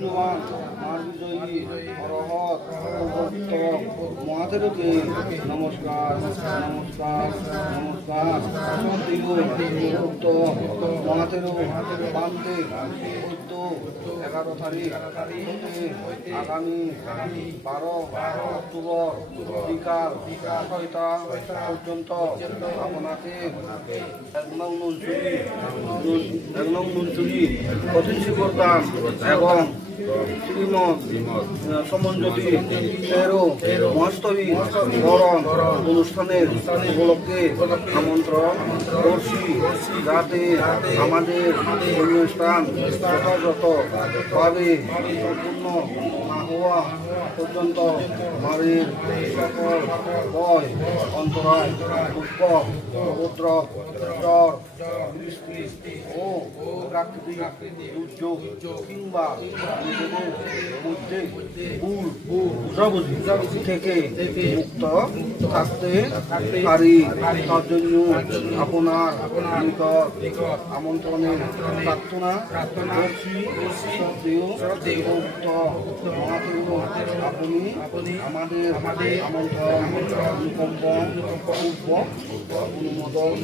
মূল্যবান মার বিজয়ী অরহত ভক্ত মহাদেবকে নমস্কার নমস্কার নমস্কার। ভক্ত মহাদেব বান্ধে 11 তারিখ হতে আগামী 12 অক্টোবর বিকাল 6টা পর্যন্ত আপনাকে 1 নং নুনচুরি কঠিন শিকড় দান এবং শ্রীমদ সমঞ্জতি 13 মহাস্তবী বরণ অনুষ্ঠানের উপলক্ষে আমন্ত্রণ করছি, যাতে আমাদের অনুষ্ঠান যথাযথভাবে সম্পূর্ণ না হওয়া পর্যন্ত বাড়ির সকল ভয় অন্তরায় দুঃখ উপদ্রব জ্বর বৃষ্টি ও প্রাকৃতিক দুর্যোগ কিংবা নিজেদের মধ্যে ভুল বুঝাবুঝি থেকে মুক্ত থাকতে পারি। তার জন্য আপনার নিকট আমন্ত্রণের প্রার্থনা করছি। আপনি আমাদের আমন্ত্রণ অনুমোদন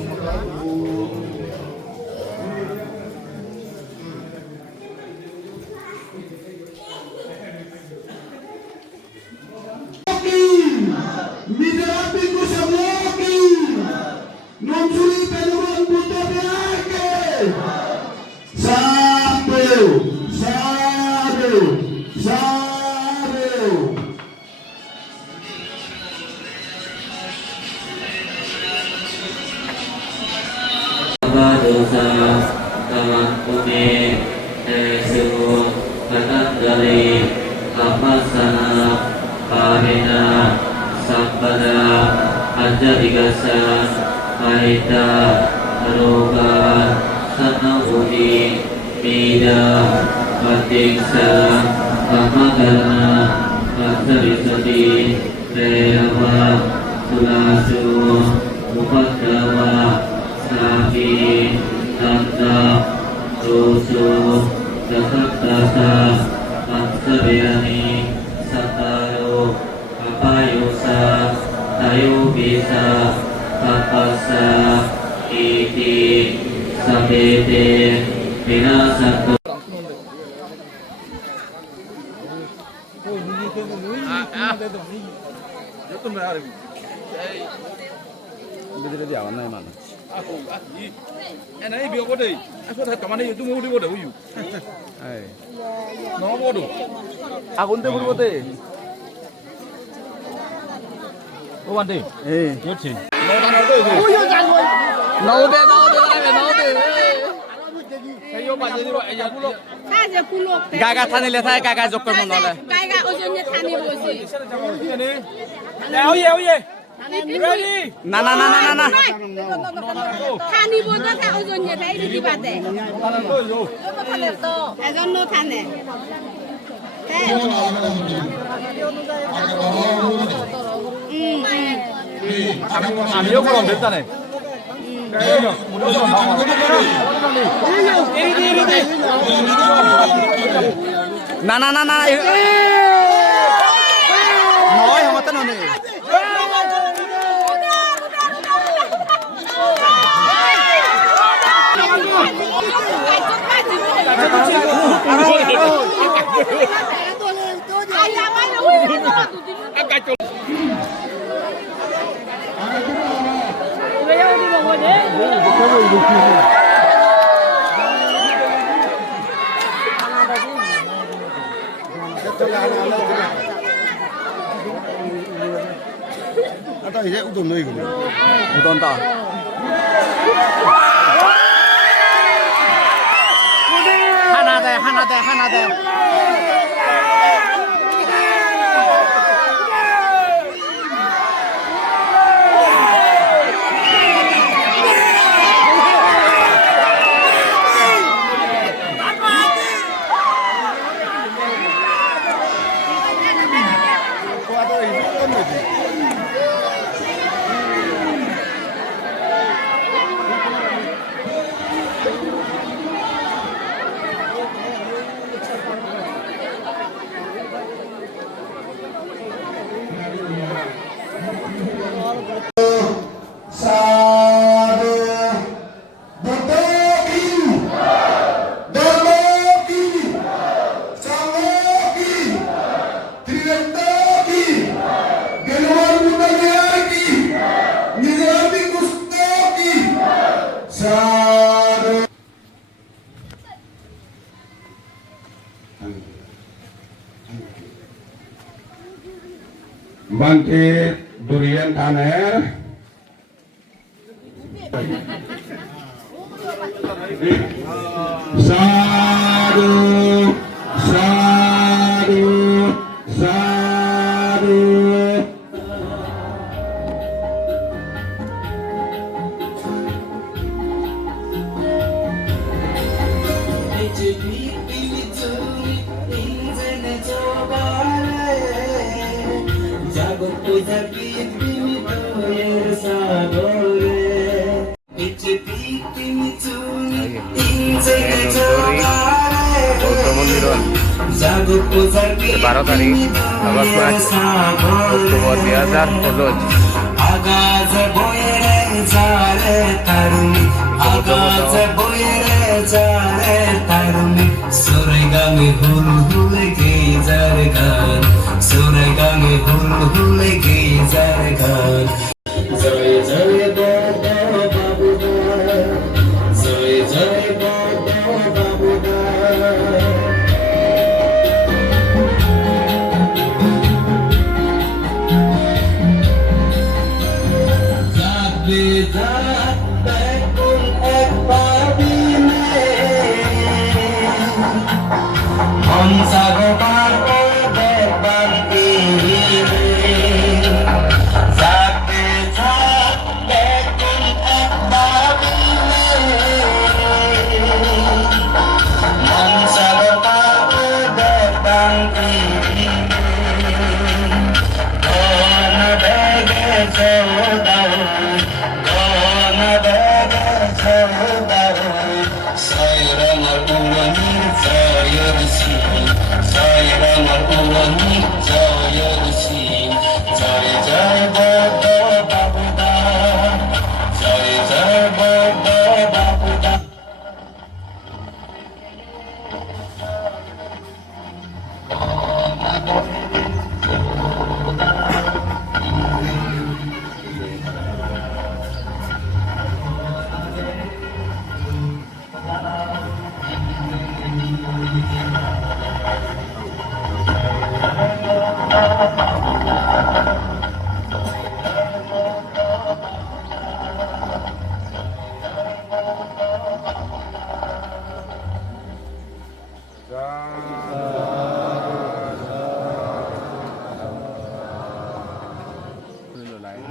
dosa telah kami semua kata dari kapasana kahina sabada ajarigasa kaita aroga sanabudi mida patiksa kamakarna kasarisati rewa sulasu upadawa Sabi tanda doso dasar dasa pansabirani sataro apayusa tayo bisa kapasa iti sabete pinasato Dia dia mana mana. Aku ini biar kau deh. Aku tak kemana itu mau di kau deh. Nama kau deh. Aku nanti buru deh. Oh ande. Yes. Nau deh. Saya baca di luar. Ayah pulau. Saja pulau. Gaga thani le thai gaga jokor mon dole. Gaga ojonnya thani bosi. Oh ye. Ready? Na. Thani boda tha ojonnya thai di bate. Ejon no thane. 아니요 그럼 됐다네. Na. Nói không có tên này. Atau ini udon lagi. Udon ta. Hana deh. Bangkit durian kaner. Sadu, sadu, sadu. Baru tadi tanggal 5 Oktober 2014 Jai Jai Baba Babuda, Jai Jai Baba Babuda. Jat bijat tekun ek babine, Hamsa gobar o depan tirine.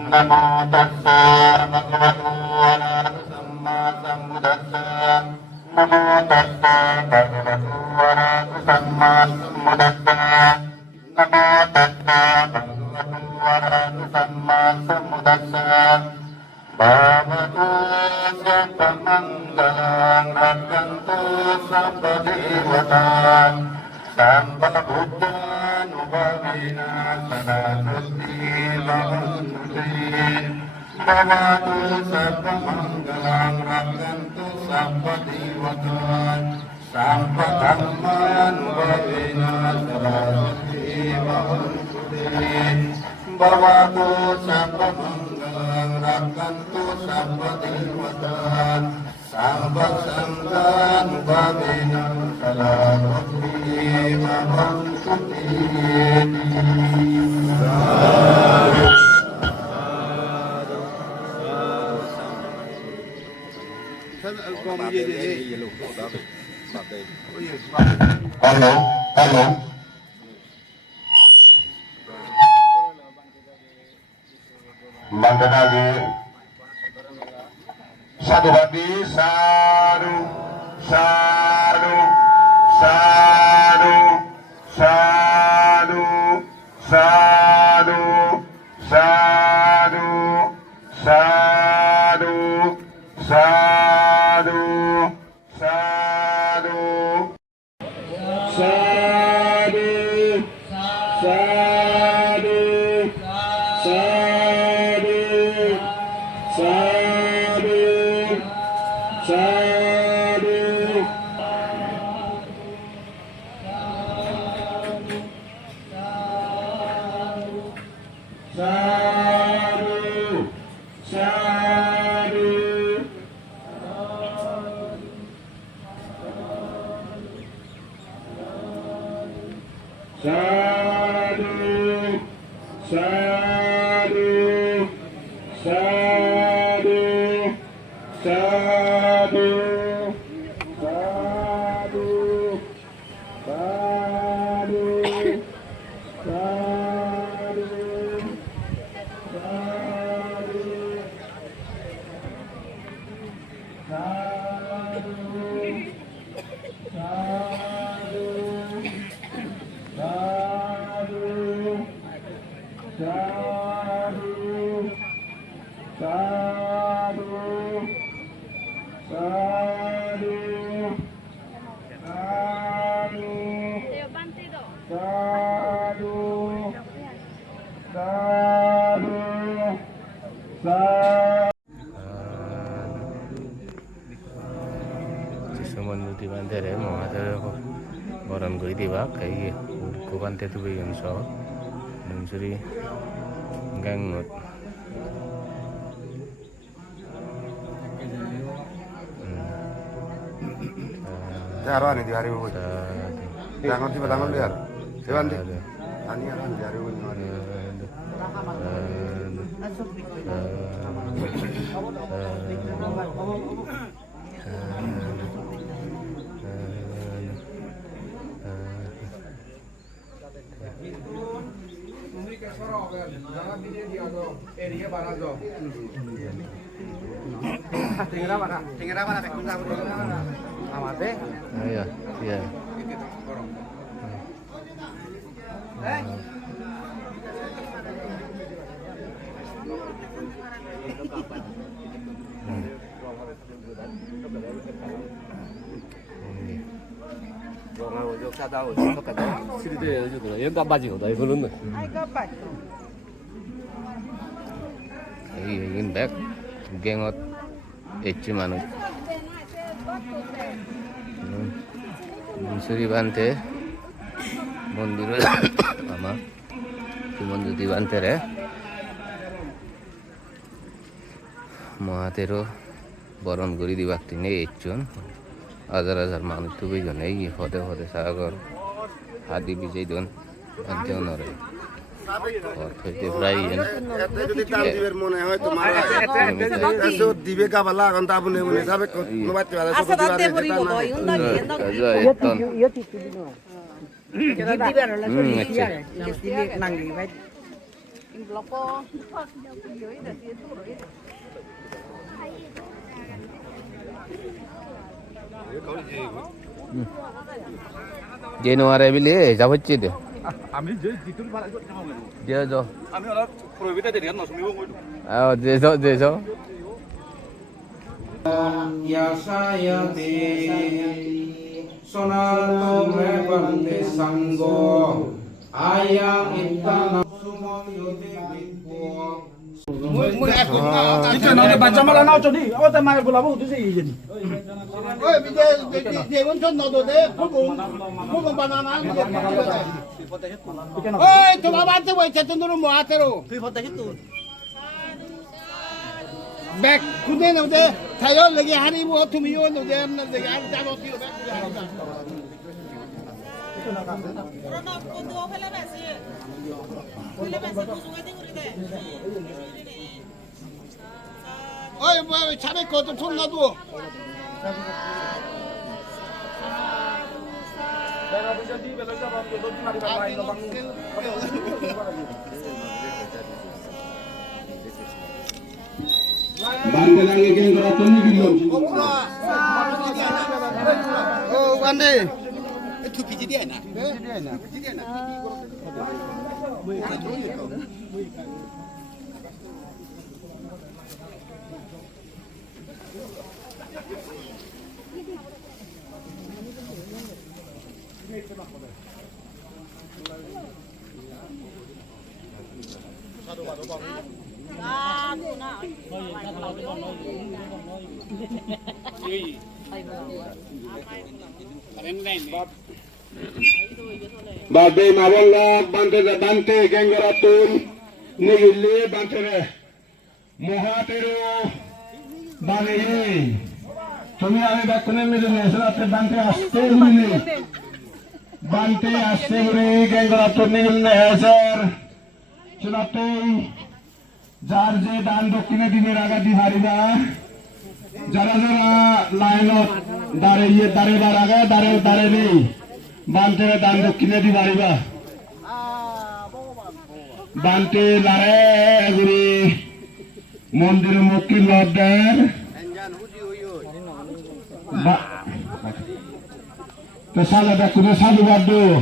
Namo tassa bhagavato arahato samma sambuddhassa. Namo tassa bhagavato arahato samma sambuddhassa. Namo tassa bhagavato arahato samma sambuddhassa. Bhavatu sarvamangalaং rakkantu sarvadevataং Sambabuddhanubhavena sadasutti bhavantuti. Bhavatu sarvamangalaং rakkantu sarvadevataং Sampathammanubhavena sadasutti bhavantuti. Bhavatu sarvamangalaং rakkantu sarvadevataং Sampathammanubhavena sadasutti bhavantuti. Halo, halo. Bangkit lagi. Satu hati, sadu, sadu, sadu, sadu, sadu, sadu, sadu, sadu, sadu, sadu, sadu, sadu, sadu, sadu. Sadhu, sadhu, sadhu, sadhu, sadhu, sadhu, sadhu, Di Bantere mau ada orang gue di bak kayak ku Bantere tu bagian so dan suri gangut Jaran di hari ini. Jangan tiba tangan liar. Sewan di. Ani aran di hari ini. Iya, iya. Ingin back gengot manuk. Suri Bante মন্দির আমার মন্দির বান্তেরে মহাতেরও বরণ করি দিবার তিনি এইজন হাজার হাজার মানুষ তো বুঝন এই হদে হদে সাগর হাদি বিজয় দন অঞ্চলরে হইতে প্রায় যদি দাম দিবের মনে হয় তোমার এসো দিবে গাবালা এখন তা বলে বলে যাবে নোবাতে পারে সব Januari beli dapat cede. আমি যে জিতুল পারা করতে হবে Dia jo. আমি ওরা প্রবিতা দেরি না শুনিব কই Ayo deso. Yasayati sonato me bante sango ayam itana sumoyote bitpo itu nanti baca malah nau jadi oh tema gulabu itu sih jadi ওই বিদে দেবন চন্দ দে ফুল বানানা ওই তোমার বাড়িতে বইছে তোর মহাতেরো তুই ফটো হিতু ব্যাক খুদে নদে থাইও লাগি হারিবো তুমিও নদে আমনা জায়গা আর যাবো কি ওই ছাবে কত ফোন না তো Bante lagi geng ratoni bilom. Oh, Bante. itu biji dia na Babe mawalak bante geng raton nigille bante re mohatero bane তুমি আমি বেতনে মেরে নিয়েছিলাম বান্তে আসতে হইনি Bante Asteguri Gengaratur Nigulne Hazer Chunatei Jarje Dan Dokine Diner Agadi Hariba Jara Jara Lainot Dare Ye Dare Baraga Dare Ni Bante Dan Dokine Di Hariba Bante Lare Aguri Mondir Mukil Lodder Kesal ada kuda sadu badu,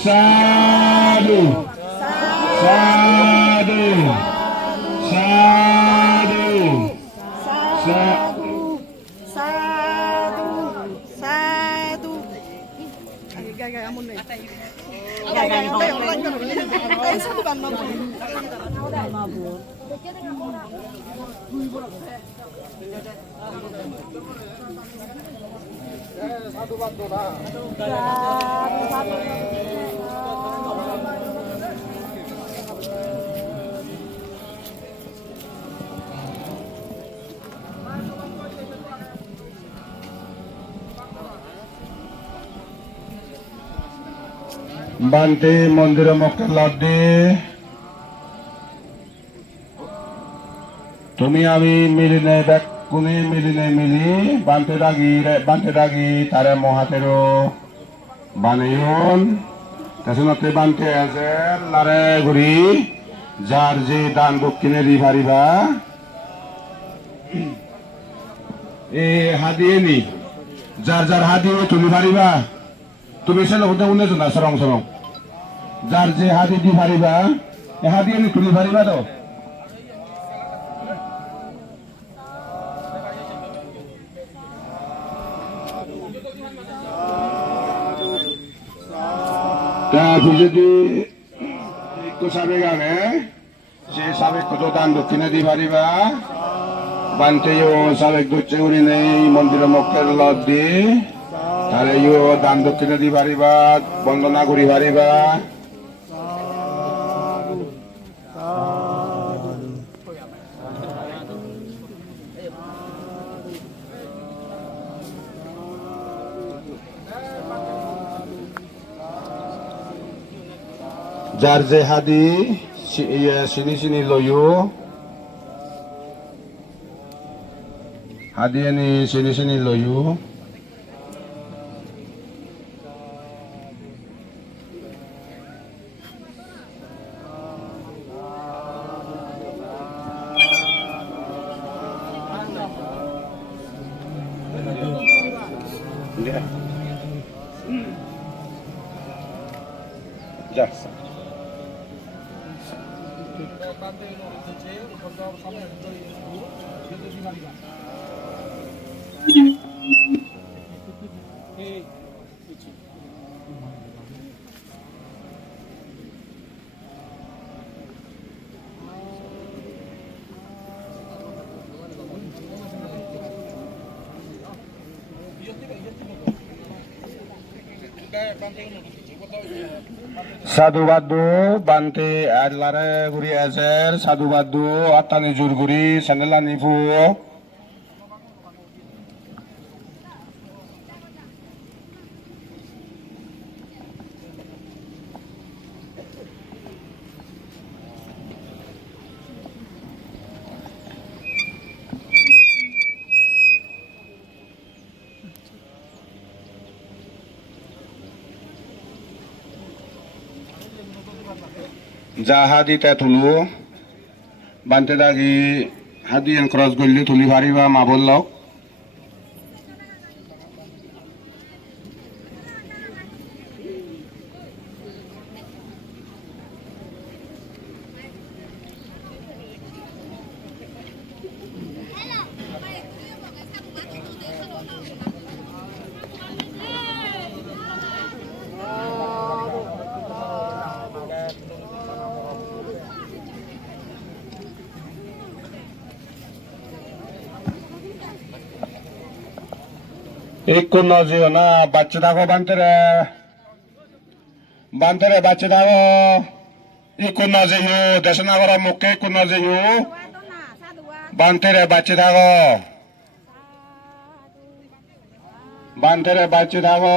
sadu, sadu, sadu, sadu, sadu. Gaya kamu nih. Satu kan mampu. Bante Mondir Mokte Lodde Tumi ami miline bek kuni miline mili Bante dagi tare mohatero Banayon Kasunate Bante Azer Lare Guri Jarje Dan Bukkine Di Bariba E Hadieni Jar Hadi Tumi Bariba Tumi selo kuda unne jona sorong Jarje Hadi Di Bariba E Hadieni Tumi Bariba to যদি একটু সাবে গানে সে সাবে কত দান দক্ষিণে দি পারিবা বানতেও সাবে গুচ্ছে উড়ি নেই মন্দির মুখের লদ দি তাহলে দান দক্ষিণে দি পারিবা বন্দনা করি পারিবা Jarje Hadi sini loyo Hadi ini sini loyo Ja. Sadu badu Bante adlare guri azer sadu badu atani jur guri sanelani fu Jahadi tetulu Bante dagi hadi yang cross golli tuli bariba mabollok Ikut nasi na baca dago bantere baca dago ikut nasi yo desana kora muke ikut nasi yo bantere baca dago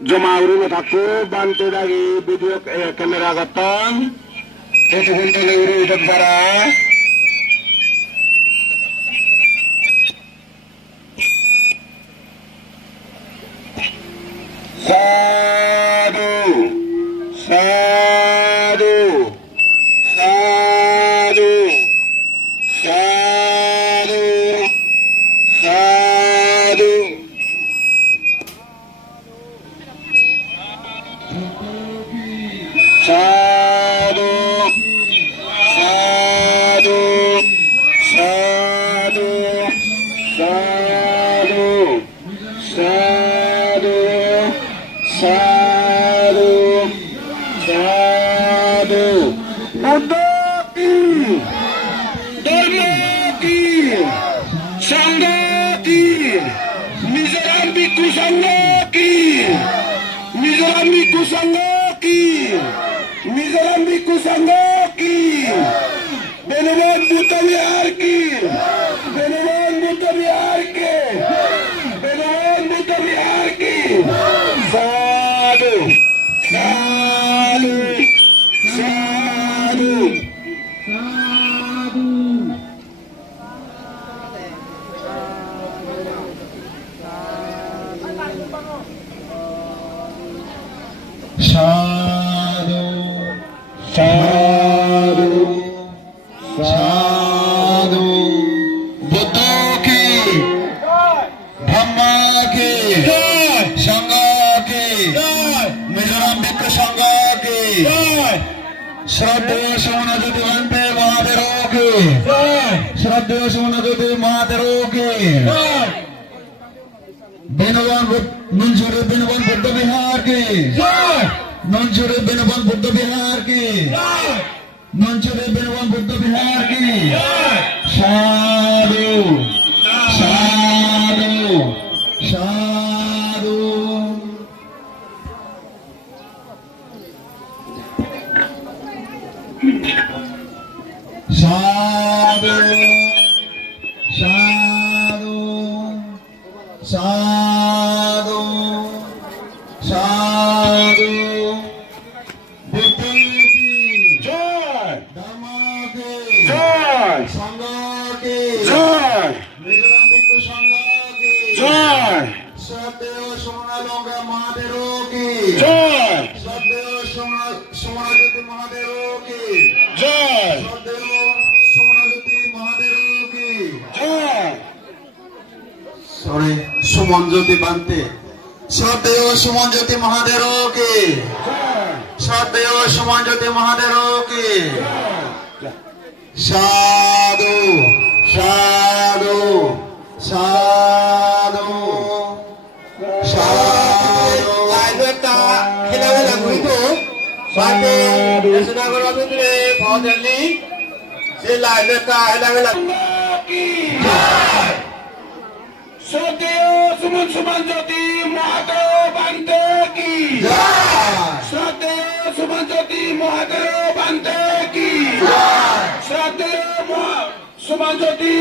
জমা উড়ে থাকো বানতে দাগি video camera করতাম এটি বলতে উড়ে উঠে পারা সাধু সাধু সাধু সাধু সাধু সাধু সাধু সাধু সাধু সাধু সাধু সাধু বুদ্ধ কি ধর্ম কি সংঘ কি মিজোরাম ভিক্ষু সংঘ কি মিজোরাম ভিক্ষু সংঘ কি মিজোরাম ভিক্ষু সংঘ কি বেনবন বুদ্ধ বিহার কি বেনবন বুদ্ধ বিহার কে বেনবন বুদ্ধ বিহার কি সাধু সাধু সাধু সাধু সাধু সাধু বুদ্ধ কি ধম্ম কি সংঘ কি মিজোরাম ভিক্ষু সংঘ কি শ্রদ্ধেয় সমানজ্যোতি ভান্তে মহাদেব কি শ্রদ্ধেয় সমানজ্যোতি মহাদেব কি বেনবন নুনসুরে বেনবন বুদ্ধ বিহার কি নুনসুরে বেনবন বুদ্ধ বিহার কি নুনসুরে বেনবন বুদ্ধ বিহার কি সাধু সাধু সাধু সাধু সাধু সাধু সাধু বুদ্ধ কি জয় ধর্ম কি জয় সংঘ কি জয় মিজোরাম ভিক্ষু সংঘ কি জয় শ্রদ্ধেয় সোনালঙ্কা মহাদেব কি জয় শ্রদ্ধেয় সোনাজ্যোতি মহাদেব কি জয় শ্রদ্ধেয় সোনাজ্যোতি মহাদেব কি জয় সরি সুমনজ্যোতি বান্তে শ্রদ্ধেয় সুমনজ্যোতি মহাদেব কি শ্রদ্ধেয় সুমনজ্যোতি মহাদেব কি সাধু সাধু সাধু সাধু লাইলটা খেলাবেলা কইতো সাথে দেশনা করা ভিতরে পৌঁছালি সে লাইলটা খেলাবেলা কি শ্রদ্ধেয় সুমন সুমনজ্যোতি মহাদেব বান্তে কি শ্রদ্ধেয় সুমনজ্যোতি মহাদেব বান্তে কি শ্রদ্ধেয় সুমনজ্যোতি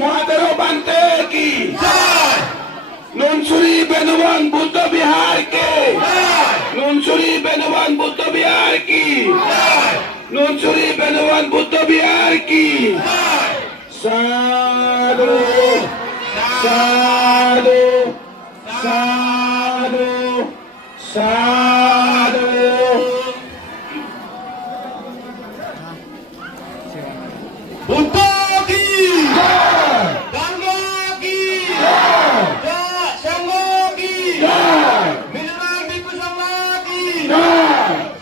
মহাদেব বান্তে কি নুনসুরি বেনবন বুদ্ধ বিহার কে নুনসুরি বেনবন বুদ্ধ বিহার কি নুনসুরি বেনবন বুদ্ধ বিহার কি সাধু সাধু সাধু সাধু বুদ্ধ কি ধর্ম কি সংঘ কি মিজোরাম ভিক্ষু সংঘ কি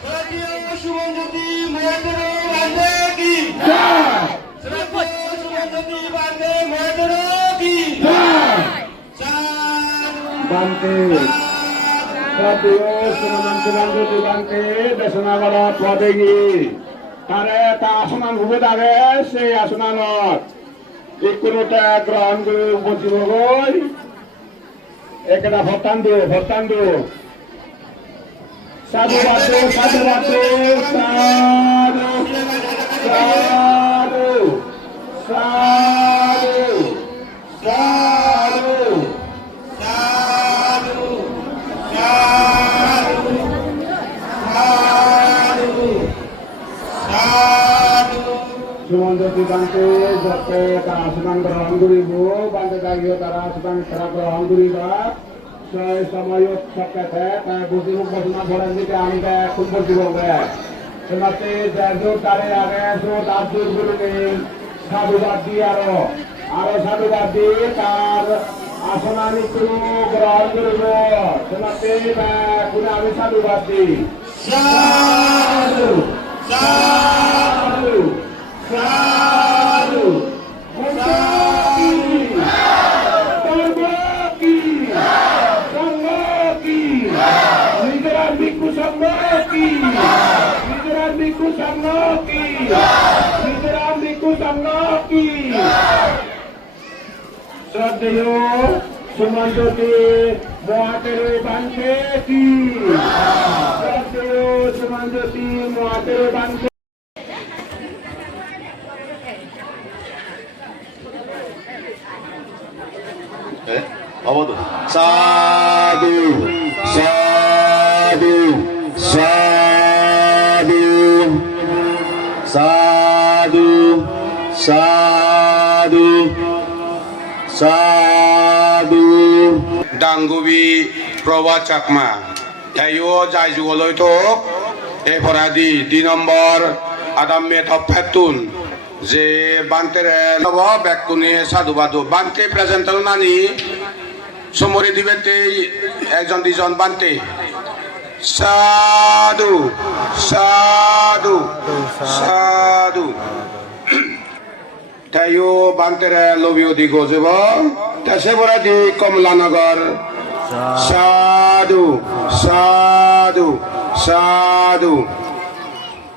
শ্রদ্ধেয় সুমনজ্যোতি মহাদেব বান্তে কি শ্রদ্ধেয় সুমনজ্যোতি বান্তে মহাদেব কি বান্তে শ্রদ্ধেয় সুমনজ্যোতি বান্তে দেশনাগর পদেগি তারে তা আসমান ভুবে থাকে সেই আসমানত যিকোনোটা গ্রহণ করে উপস্থিত হই একটা ভর্তান দিও সাধু বাসু সাধু বাসু সাধু সাধু সাধু সাধু সাধু সাধু সুমনজ্যোতি বান্তে যত তারা আসমান গ্রহণ করিব বান্তে থাকিও তারা আসমান তারা গ্রহণ করিবা সেই সময়ত সকাতে তাই বুঝিব ঘটনা ভরেন দিকে আমি খুব বলতে হবে সেনাতে যার তারে আগে তার দূর করে সাধুবাদ দিয়ে আরো সাধুবাদ দিয়ে তার আসনানি গ্রহণ করিব সেনাতে কোনে আমি সাধুবাদ দিই সাধু সাধু সাধু নিজেরা ভিক্ষু সঙ্গ কি নিজেরা ভিক্ষু সঙ্গ কি নিজেরা ভিক্ষু সঙ্গ কি শ্রদ্ধেয় সুমনজ্যোতি মহাতের বান্ধে কি শ্রদ্ধেয় সুমনজ্যোতি মহাতের বান্ধে সাধু সাধু সাধু সাধু সাধু সাধু ডাঙ্গুবি প্রভা চাকমা তাইও যাই যুগলৈ তো এপরাধী 2 নম্বর আদাম মেথ ফেতুন যে বান্তেরে নব ব্যাকুনে সাধুবাদু বান্তে প্রেজেন্টাল নানি সমরি দিবেতে একজন দুজন বান্তে সাধু সাধু সাধু তাইও বান্তেরে লবিও দি গজব তাসে বড় দি কমলানগর সাধু সাধু সাধু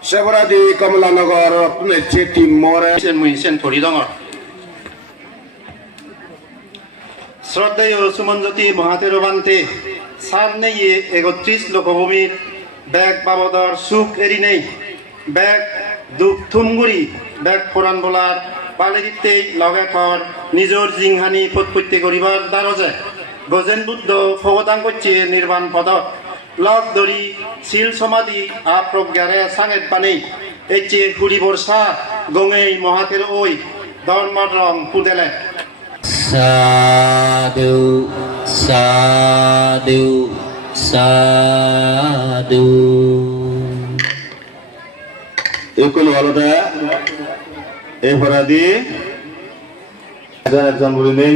সেবরাদি কমলানগর চেটি মরে মুইছেন থরি দঙর শ্রদ্ধেয় সুমনজ্যোতি মহাতের বান্তে সামনে 31 লোকভূমির ব্যাগ বাবদর সুখ এরি নেই ব্যাগ দুঃখ থুমগুড়ি ব্যাগ ফোরান বলার বালেরিতে লগে খর নিজর জিংহানি পৎপত্তি করিবার দ্বারজে গজেন বুদ্ধ ফবতাং করছে নির্বাণ পদ লগ দরি শিল সমাধি আপ্রজ্ঞারে সাঙেত পানেই এচে হুড়ি বর্ষা গঙেই মহাতের ওই ধর্মর রং পুদেলে সাধু সাধু সাধু একুল হলদা এপরাধী একজন বলি নেই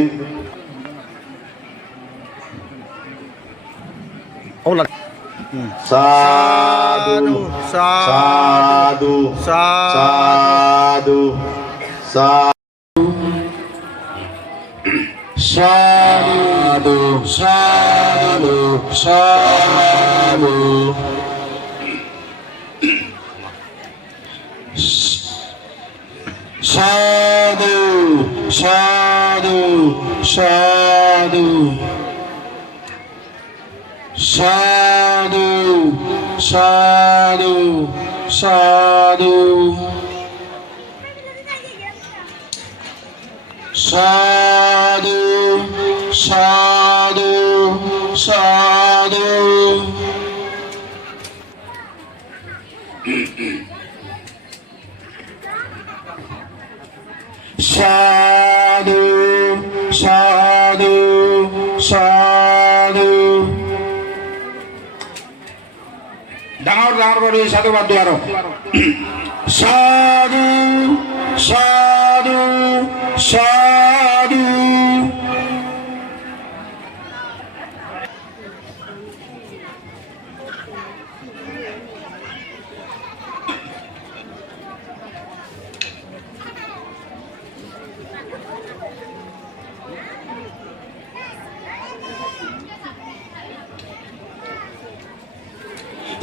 সাধু সাধু সাধু সাধু সাধু সাধু সাধু সাধু সাধু সাধু সাধু সাধু সাধু সাধু সাধু সাধু সাধু সাধু সাধু ডাঙর ডাঙর করে সাধুবাদ দোয়ার সাধু সাধু সাধু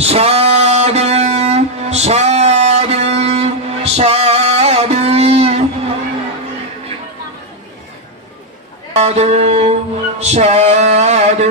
সাধু সাধু সাধু সাধু সাধু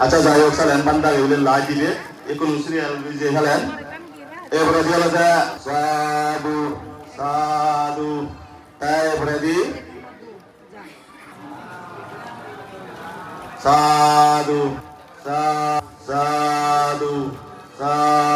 আচ্ছা যাই হোক সালেন বান্দা এগুলো লাই দিবে এখন সিরিয়াল যে খেলেন এবারে দিয়ে আছে সাধু সাধু এবারে দি সাধু সাধু সাধু